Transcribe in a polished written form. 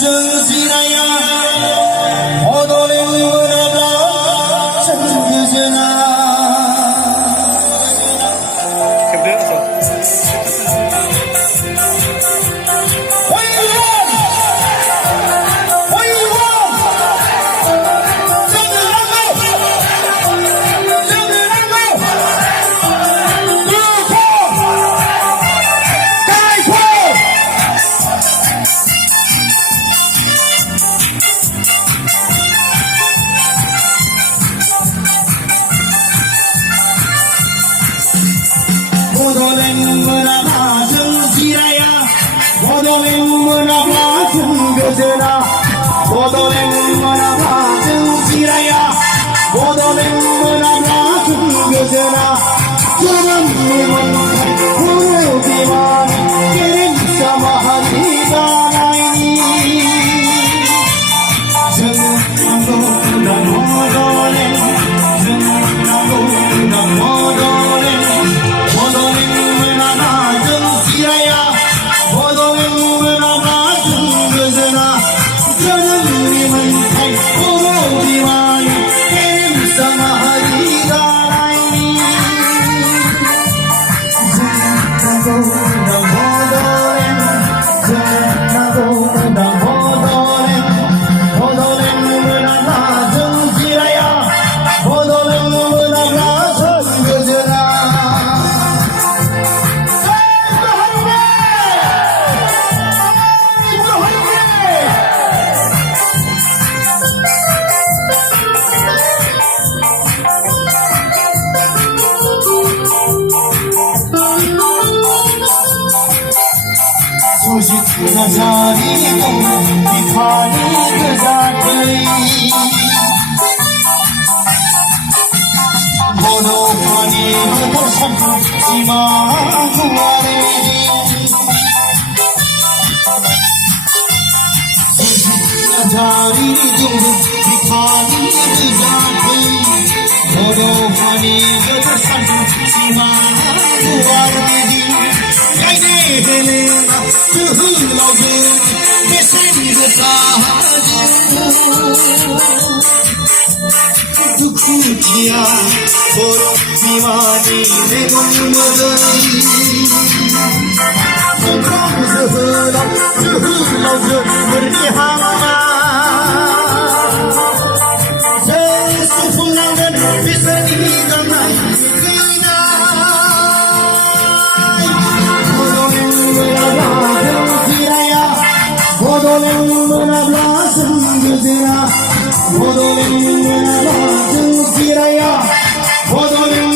정신아야 보도는 문화가 정규전아 보도는 문화가 정지라야 보도는 문화가 정교전아 보도는 문화가 정지라야 보도는 문화가 정교전아 그런 님은 부르지만 깨름 삼아하니가 나이니 정나고 보도는 정나고 보도는 소식지가 자리고 비판이 그 자리 보도하니 그도 삼지만 구하리 소식지가 자리고 비판이 그 자리 보도하니 그도 삼지만 구하리 야이네 흘러준 내 생각까지 누구지야 보러지만이 내 눈물을 그러면서 흘러준 우리 하나 제 슬픔 나는 비싸니가 난 보도는 문화가 정규전아 보도는 문화가 정지라야 보도는